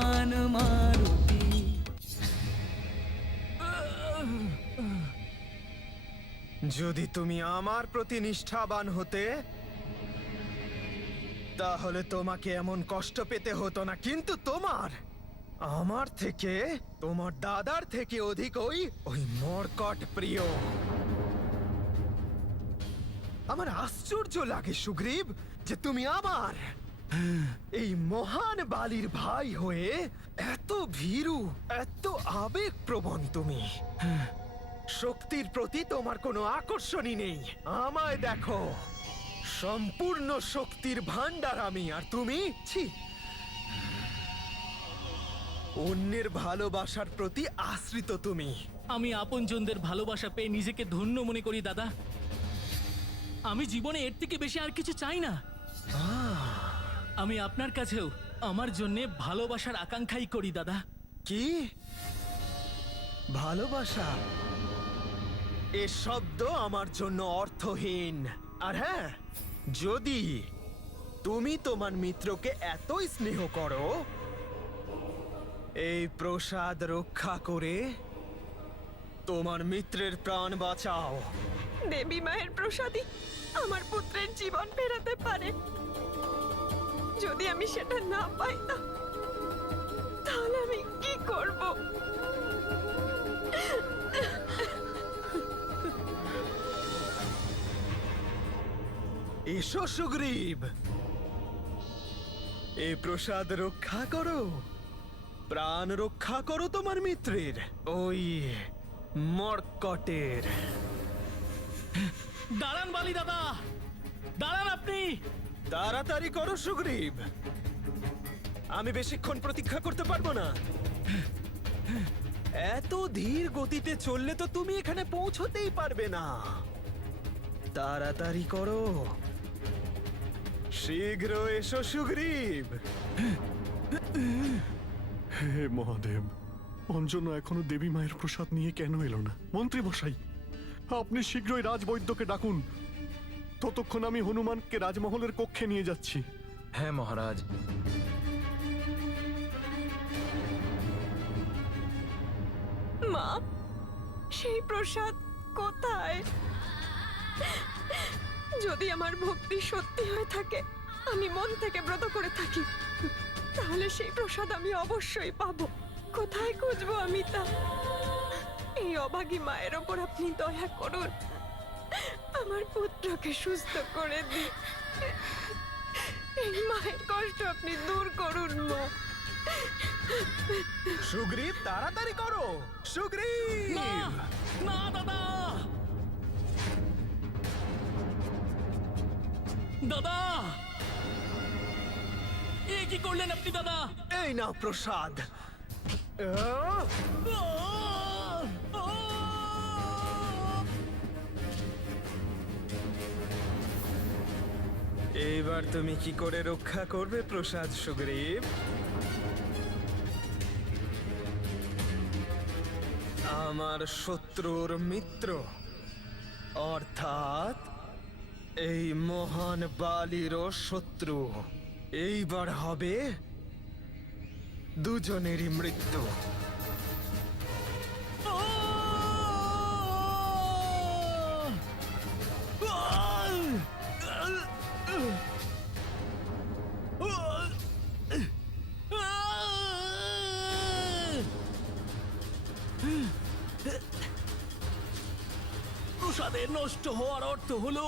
হনুমান মারুতি। যদি তুমি আমার প্রতি নিষ্ঠাবান হতে তাহলে তোমাকে এমন কষ্ট পেতে হতো না, কিন্তু তোমার আমার থেকে, তোমার দাদার থেকে অধিক ওই মর্কট প্রিয়। আমার আশ্চর্য লাগে সুগ্রীব যে তুমি আমার এই মহান বালির ভাই হয়ে এত ভীরু, এত আবেগপ্রবণ। তুমি শক্তির প্রতি তোমার কোনো আকর্ষণই নেই। আমায় দেখো, সম্পূর্ণ শক্তির ভান্ডার আমি, আর তুমি ছি, অন্যের ভালোবাসার প্রতি আশ্রিত তুমি। আমি আপনজনদের ভালোবাসা পেয়ে নিজেকে ধন্য মনে করি দাদা। আমি জীবনে এর থেকে বেশি আর কিছু চাই না। আমি আপনার কাছেও আমার জন্যে ভালোবাসার আকাঙ্ক্ষাই করি দাদা। কি ভালোবাসা? এ শব্দ আমার জন্য অর্থহীন। আর হ্যাঁ, যদি তুমি তোমার মিত্রকে এতই স্নেহ করো, এই প্রসাদ রক্ষা করে তোমার মিত্রের প্রাণ বাঁচাও। দেবী মায়ের প্রসাদই আমার পুত্রের জীবন ফেরাতে পারে। যদি আমি সেটা না পাইতাম তাহলে আমি কি করব? এসো সুগ্রীব, এই প্রসাদ রক্ষা করো, প্রাণ রক্ষা করো তোমার মিত্রের, ওই মর্কটের। দাঁড়ান বালি দাদা, দাঁড়ান আপনি। তাড়াতাড়ি করো সুগ্রীব, আমি বেশিক্ষণ প্রতীক্ষা করতে পারবো না। এত ধীর গতিতে চললে তো তুমি এখানে পৌঁছতেই পারবে না। তাড়াতাড়ি করো, শীঘ্র এসো সুগ্রীব। হে মহাদেব, অঞ্জনা এখনো দেবী মায়ের প্রসাদ নিয়ে কেন এলো না? মন্ত্রী মশাই, আপনি শীঘ্রই রাজবৈদ্যকে ডাকুন। ততক্ষণ আমি হনুমানকে রাজমহলের কক্ষে নিয়ে যাচ্ছি। হ্যাঁ মহারাজ। মা, সেই প্রসাদ কোথায়? যদি আমার ভক্তি সত্যি হয়ে থাকে, আমি মন থেকে ব্রত করে থাকি, তাহলে সেই প্রসাদ আমি অবশ্যই পাবো। কোথায় খুঁজবো আমি তা? এই অভাগী মায়ের ওপর আপনি দয়া করুন, আমার পুত্রকে সুস্থ করে দিন। এই মায়ের কষ্ট আপনি দূর করুন মা। সুগ্রীব, তাড়াতাড়ি করো সুগ্রীব। না না দাদা, দাদা এ কি করলেন আপনি দাদা? এই নাও প্রসাদ। এইবার তুমি কি করে রক্ষা করবে প্রসাদ সুগ্রীব? আমার শত্রুর মিত্র, অর্থাৎ এই মহান বালিরও শত্রু। এইবার হবে দুজনেরই মৃত্যু। প্রসাদের নষ্ট হওয়ার অর্থ হলো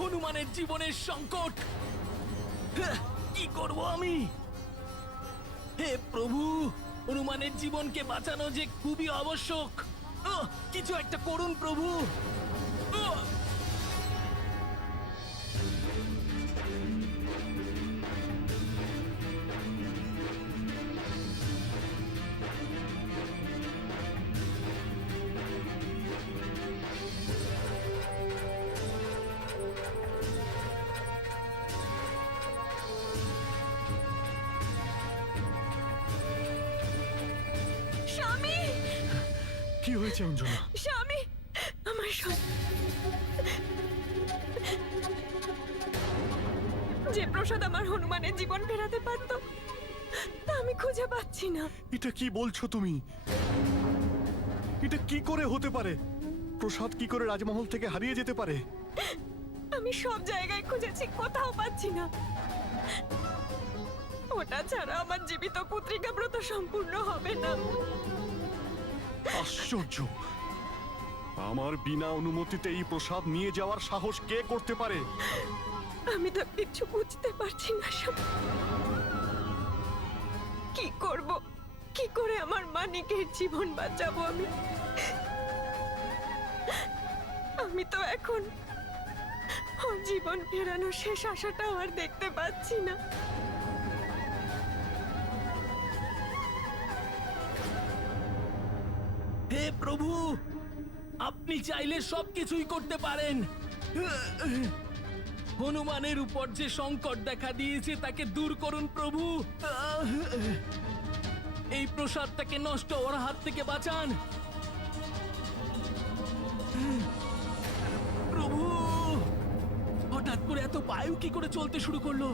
হনুমানের জীবনের সংকট। কি করব আমি? হে প্রভু, হনুমানের জীবনকে বাঁচানো যে খুবই আবশ্যক। কিছু একটা করুন প্রভু। স্বামী, কি হয়েছে অঞ্জনা? স্বামী, আমার যে প্রসাদ আমার হনুমানের জীবন ফেরাতে পারত, আমি খুঁজে পাচ্ছি না। এটা কি বলছো তুমি? এটা কি করে হতে পারে? প্রসাদ কি করে রাজমহল থেকে হারিয়ে যেতে পারে? আমি সব জায়গায় খুঁজেছি, কোথাও পাচ্ছি না। ওটা ছাড়া আমার জীবিত পুত্রিকা ব্রত সম্পূর্ণ হবে না। আশ্চর্য! আমার বিনা অনুমতিতে এই প্রসাদ নিয়ে যাওয়ার সাহস কে করতে পারে? আমি তো কিছু বুঝতে পারছি না। কি করব? কি করে আমার মানিকের জীবন বাঁচাবো আমি? আমি তো এখন ওর জীবন ফেরানোর শেষ আশাটাও আর দেখতে পাচ্ছি না। হে প্রভু, আপনি চাইলে সবকিছুই করতে পারেন। হনুমানের উপর যে সংকট দেখা দিয়েছে তাকে দূর করুন প্রভু। এই প্রসাদটাকে নষ্ট হওয়ার হাত থেকে বাঁচান প্রভু। হঠাৎ করে এত বায়ু কি করে চলতে শুরু করলো?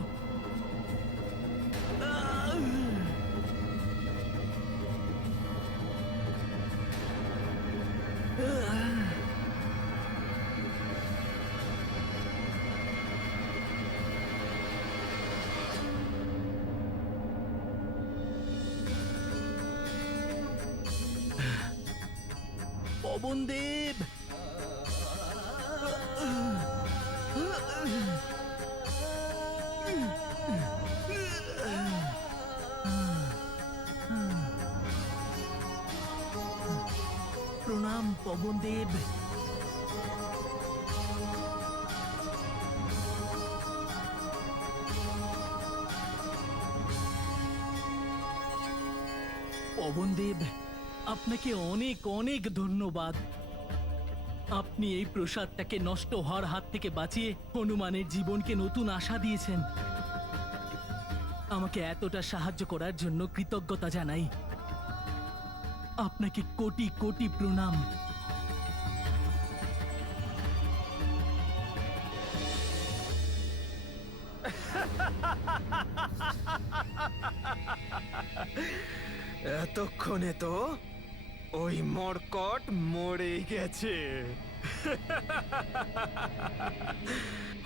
পবনদেব, প্রণাম পবনদেব। পবনদেব, আপনাকে অনেক অনেক ধন্যবাদ। আপনি এই প্রসাদটাকে নষ্ট হওয়ার হাত থেকে বাঁচিয়ে হনুমানের জীবনকে নতুন আশা দিয়েছেন। আমাকে এতটা সাহায্য করার জন্য কৃতজ্ঞতা জানাই। আপনাকে কোটি কোটি প্রণাম। এতক্ষণে তো ওই মরকট মরে গেছে।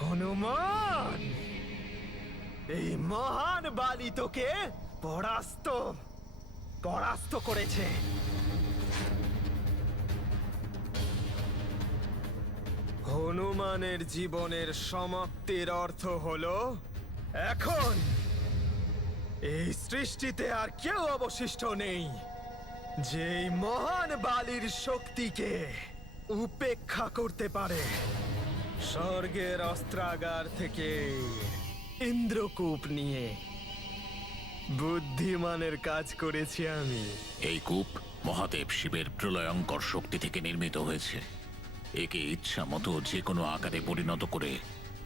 হনুমান, এই মহান বালি তোকে পরাস্ত করেছে। হনুমানের জীবনের সমাপ্তির অর্থ হলো এখন এই সৃষ্টিতে আর কেউ অবশিষ্ট নেই যে এই মহান বালির শক্তিকে উপেক্ষা করতে পারে। স্বর্গের অস্ত্রাগার থেকে ইন্দ্রকূপ নিয়ে বুদ্ধিমানের কাজ করেছি আমি। এই কূপ মহাদেব শিবের প্রলয়ঙ্কর শক্তি থেকে নির্মিত হয়েছে। একে ইচ্ছা মতো যে কোনো আকারে পরিণত করে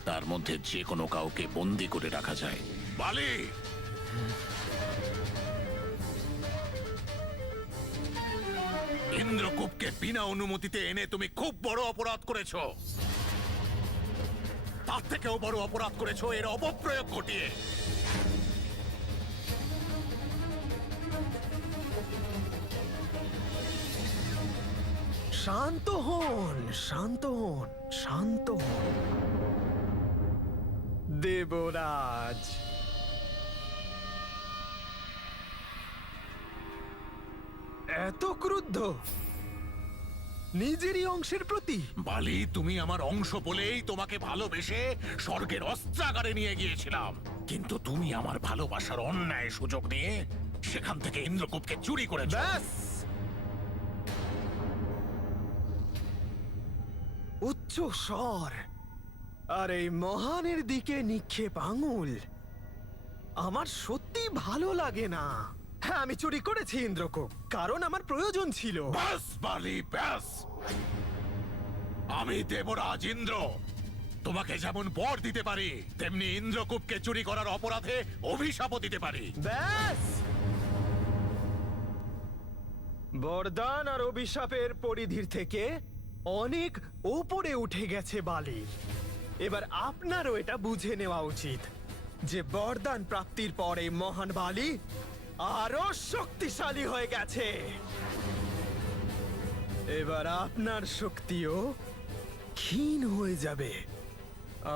তার মধ্যে যে কোনো কাউকে বন্দি করে রাখা যায়। বালি, ইন্দ্রকূপকে বিনা অনুমতিতে এনে তুমি খুব বড় অপরাধ করেছো। তার থেকেও বড় অপরাধ করেছো এর অপপ্রয়োগ ঘটিয়ে। শান্ত হন, শান্ত হন, শান্ত হন দেবরাজ। এত ক্রুদ্ধ নিজেরই অংশের প্রতি? বালি, তুমি আমার অংশ বলেই তোমাকে ভালোবেসে স্বর্গের অস্ত্রাগারে নিয়ে গিয়েছিলাম, কিন্তু তুমি আমার ভালোবাসার অন্যায় সুযোগ নিয়ে সেখান থেকে ইন্দ্রকূপকে চুরি করেছো। ব্যাস, উচ্চ স্বর আর এই মহানের দিকে নিক্ষেপ আঙুল আমার সত্যি ভালো লাগে না। হ্যাঁ, আমি চুরি করেছি ইন্দ্রকূপ, কারণ আমার প্রয়োজন ছিল। ব্যাস বালি, ব্যাস। আমি দেবরাজ ইন্দ্র, তোমাকে যেমন বর দিতে পারি তেমনি ইন্দ্রকূপকে চুরি করার অপরাধে অভিশাপও দিতে পারি। ব্যাস, বরদান আর অভিশাপের পরিধির থেকে অনেক উপরে উঠে গেছে বালি। এবার আপনারও এটা বুঝে নেওয়া উচিত। যে বরদান প্রাপ্তির পরে মহান বালি আরো শক্তিশালী হয়ে গেছে। এবার আপনার শক্তিও ক্ষীণ হয়ে যাবে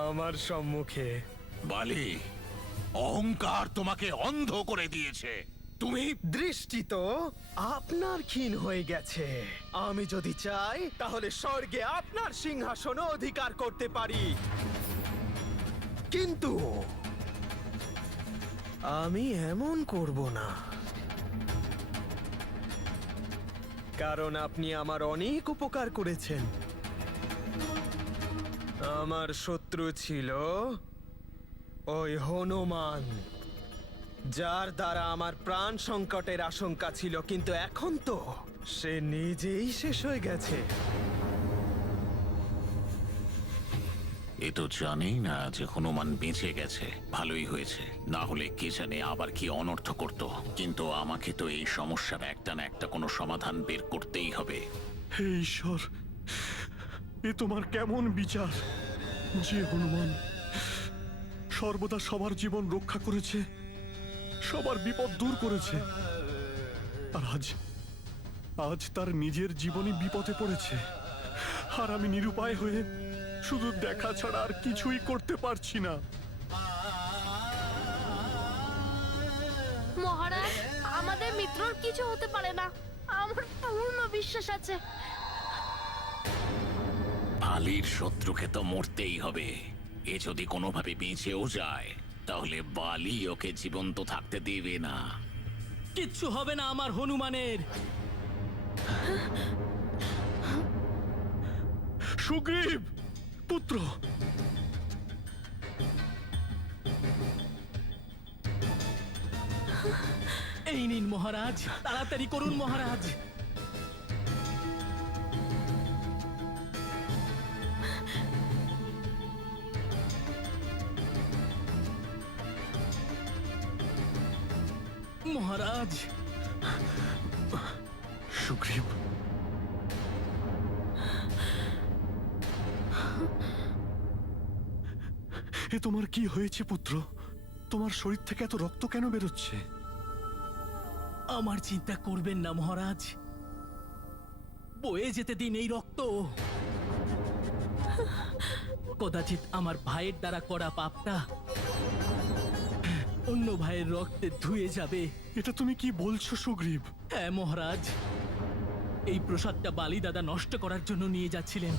আমার সম্মুখে। বালি, অহংকার তোমাকে অন্ধ করে দিয়েছে। তুমি দৃষ্টি তো আপনার ক্ষীণ হয়ে গেছে। আমি যদি চাই তাহলে স্বর্গে আপনার সিংহাসন অধিকার করতে পারি, কিন্তু আমি এমন করব না, কারণ আপনি আমার অনেক উপকার করেছেন। আমার শত্রু ছিল ওই হনুমান, যার দ্বারা আমার প্রাণ সংকটের আশঙ্কা ছিল, কিন্তু এখন তো সে নিজেই শেষ হয়ে গেছে। এ তো জানেই না যে হনুমান বেঁচে গেছে। ভালোই হয়েছে, না হলে কে জানে আবার কি অনর্থ করত। কিন্তু আমাকে তো এই সমস্যার একটা না একটা কোনো সমাধান বের করতেই হবে। হে ঈশ্বর, এ তোমার কেমন বিচার যে হনুমান সর্বদা সবার জীবন রক্ষা করেছে, সবার বিপদ দূর করেছে, আর আজ তার নিজের জীবনই বিপদে পড়েছে, আর আমি নিরুপায় হয়ে শুধু দেখা ছাড়া আর কিছুই করতে পারছি না। মহারাজ, আমাদের মিত্রর কিছু হতে পারে না, আমার পূর্ণ বিশ্বাস আছে। বালির শত্রুকে তো মরতেই হবে। এ যদি কোনোভাবে বেঁচেও যায় তাহলে বালি ওকে জীবন্ত থাকতে দেবে না। কিচ্ছু হবে না আমার হনুমানের। সুগ্রীব পুত্র, এই নিন মহারাজ, তাড়াতাড়ি করুন মহারাজ। মহারাজ, সুগ্রীব, এ তোমার কি হয়েছে পুত্র? তোমার শরীর থেকে এত রক্ত কেন বেরোচ্ছে? আমার চিন্তা করবেন না মহারাজ, বয়ে যেতে দিন এই রক্ত। কদাচিৎ আমার ভাইয়ের দ্বারা করা পাপটা অন্য ভাইয়ের রক্তে ধুয়ে যাবে। এটা তুমি কি বলছো সুগ্রীব? হ্যাঁ মহারাজ, এই প্রসাদটা বালি দাদা নষ্ট করার জন্য নিয়ে যাচ্ছিলেন।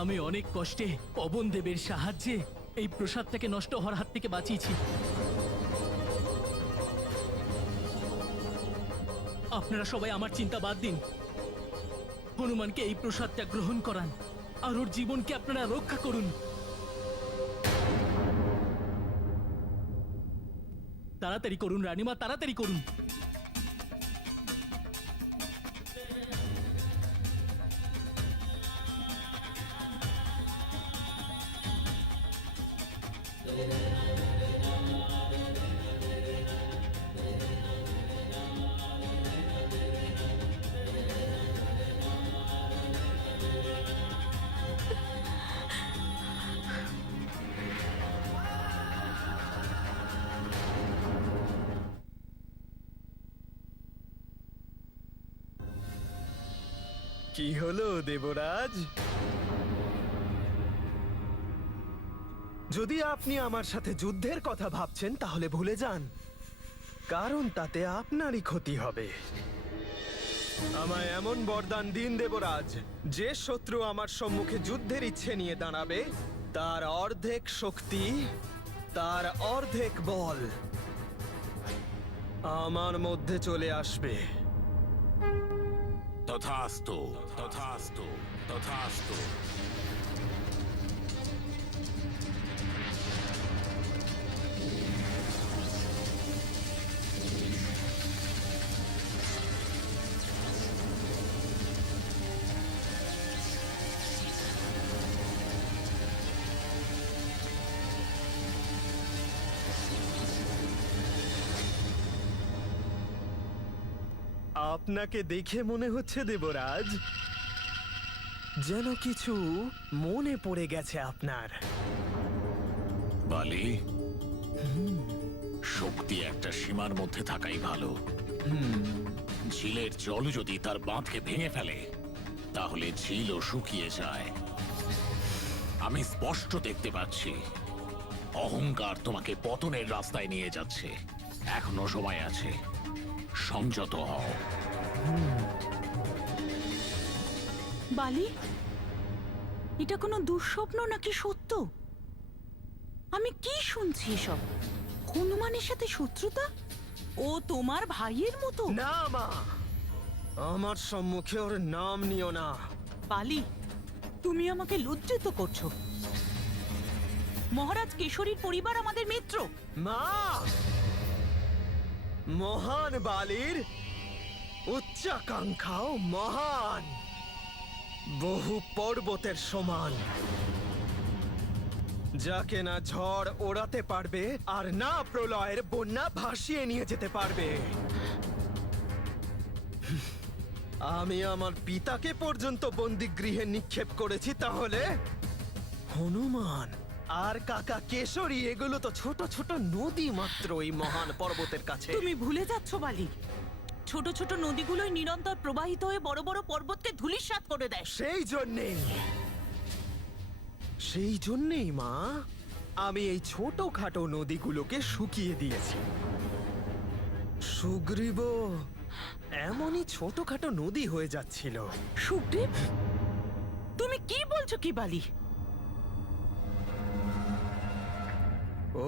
আমি অনেক কষ্টে পবন দেবের সাহায্যে এই প্রসাদটাকে নষ্ট হওয়ার হাত থেকে বাঁচিয়েছি। আপনারা সবাই আমার চিন্তা বাদ দিন, হনুমানকে এই প্রসাদটা গ্রহণ করান, আর ওর জীবনকে আপনারা রক্ষা করুন। তাড়াতাড়ি করুন রানীমা, তাড়াতাড়ি করুন। কি হলো দেবরাজ? যদি আপনি আমার সাথে যুদ্ধের কথা ভাবছেন তাহলে ভুলে যান, কারণ তাতে আপনারই ক্ষতি হবে। আমায় এমন বরদান দিন দেবরাজ, যে শত্রু আমার সম্মুখে যুদ্ধের ইচ্ছে নিয়ে দাঁড়াবে তার অর্ধেক শক্তি, তার অর্ধেক বল আমার মধ্যে চলে আসবে। তথাস্তু, তথাস্তু, তথাস্তু। আপনাকে দেখে মনে হচ্ছে দেবরাজ যেন কিছু মনে পড়ে গেছে আপনার। বালি, শক্তি একটা সীমার মধ্যে থাকাই ভালো। ঝিলের জল যদি তার বাঁধকে ভেঙে ফেলে তাহলে ঝিলও শুকিয়ে যায়। আমি স্পষ্ট দেখতে পাচ্ছি অহংকার তোমাকে পতনের রাস্তায় নিয়ে যাচ্ছে। এখনো সময় আছে, সংযত হও। বালি, এটা কোনো দুঃস্বপ্ন নাকি সত্য? আমি কি শুনছি এসব? হনুমানের সাথে শত্রুতা? ও তোমার ভাইয়ের মতো? না মা, আমার সম্মুখে ওর নাম নিও না। বালি, তুমি আমাকে লজ্জিত করছো। মহারাজ কেশরীর পরিবার আমাদের মিত্র। মা, মহান বালির উচ্চাকাঙ্ক্ষাও মহান, বহু পর্বতের সমান, যাকে না ঝড় ওড়াতে পারবে আর না প্রলয়ের বন্যা ভাসিয়ে নিয়ে যেতে পারবে। আমি আমার পিতাকে পর্যন্ত বন্দিগৃহে নিক্ষেপ করেছি, তাহলে হনুমান আর কাকা কেশরী এগুলো তো ছোট ছোট নদী মাত্র এই মহান পর্বতের কাছে। তুমি ভুলে যাচ্ছ বালি, ছোট ছোট নদীগুলোই নিরন্তর প্রবাহিত হয়ে বড় বড় পর্বতকে ধূলিসাৎ করে দেয়। সেই জন্যেই মা, আমি এই ছোটখাটো নদীগুলোকে শুকিয়ে দিয়েছি। সুগ্রীব এমনই ছোটখাটো নদী হয়ে যাচ্ছিল। সুগ্রীব, তুমি কি বলছো কি বালি?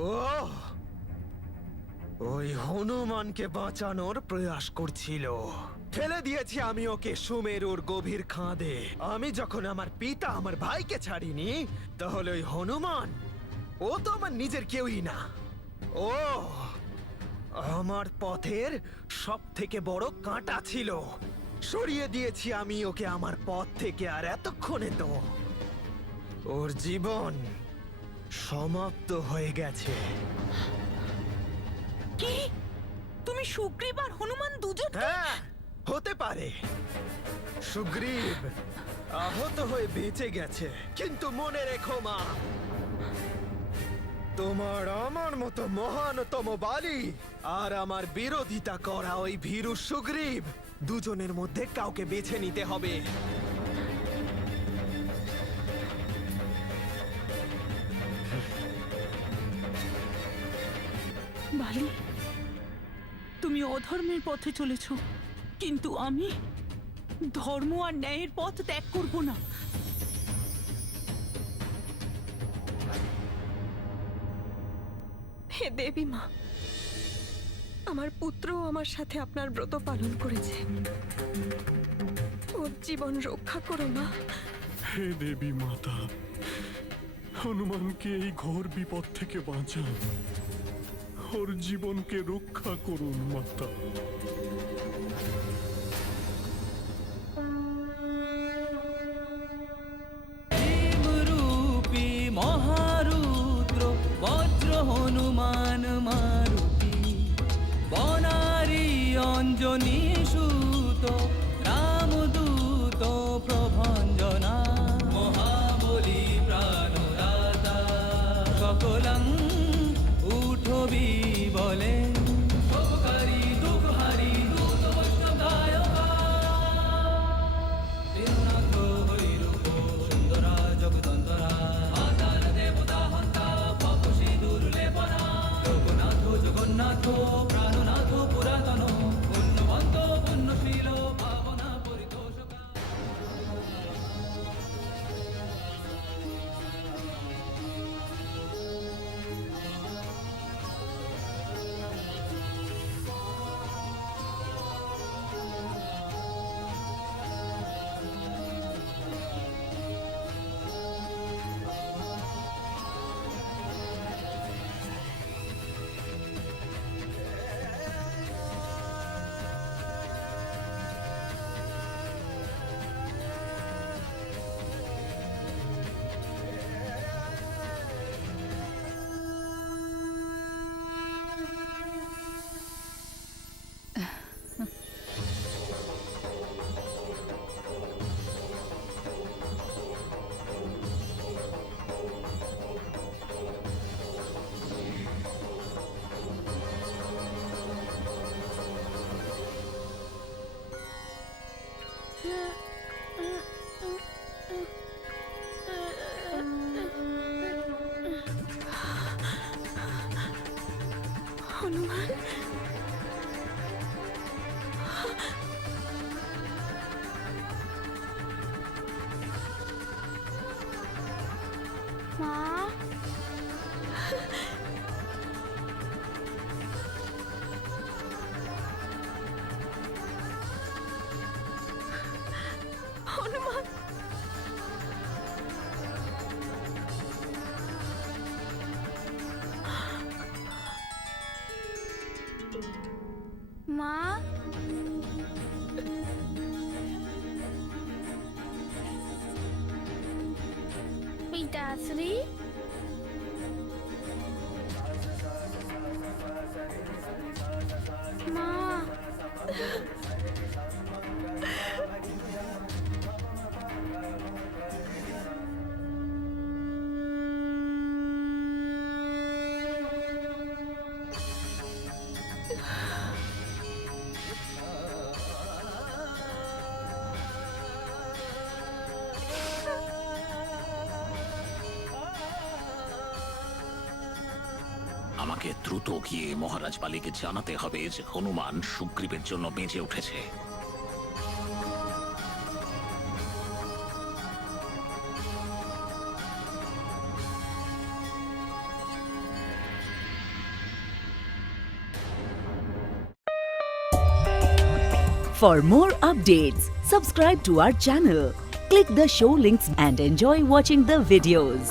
ও, ওই হনুমানকে বাঁচানোর প্রয়াস করছিল। ফেলে দিয়েছি আমি ওকে সুমেরুর গভীর খাদে। আমি যখন আমার পিতা আমার ভাইকে ছাড়িনি, তাহলে ওই হনুমান, ও তো আমার নিজের কেউই না। ও আমার পথের সব থেকে বড় কাঁটা ছিল। সরিয়ে দিয়েছি আমি ওকে আমার পথ থেকে, আর এতক্ষণে তো ওর জীবন সমাপ্ত হয়ে গেছে। কি? তুমি সুগ্রীব আর হনুমান দুজন? হ্যাঁ, হতে পারে সুগ্রীব আহত হয়ে বেঁচে গেছে, কিন্তু মনে রেখো মা, তোমার আমার মতো মহানতম বালি আর আমার বিরোধিতা করা ওই ভীরু সুগ্রীব, দুজনের মধ্যে কাউকে বেছে নিতে হবে। বালি, তুমি অধর্মের পথে চলেছ, কিন্তু আমি ধর্ম আর ন্যায়ের পথ ত্যাগ করব না। হে দেবী মা, আমার পুত্র আমার সাথে আপনার ব্রত পালন করেছে, ওর জীবন রক্ষা করো মা। হে দেবী মাতা, হনুমানকে এই ঘোর বিপদ থেকে বাঁচান। ওর জীবনকে রক্ষা করুন মাতা। রূপী মহারুদ্র বজ্র হনুমান মারুতি, বনারী অঞ্জনী সুত রামদূত প্রভঞ্জনা, মহাবলী প্রাণদাতা সকলং উঠবি বলেন, উপকারী দুঃখহারী মা পিতাশ্রী মা আমাকে দ্রুত গিয়ে মহারাজ বালিকে জানাতে হবে যে হনুমান সুগ্রীবের জন্য বেঁচে উঠেছে। For more updates, subscribe to our channel, click the show links and enjoy watching the videos.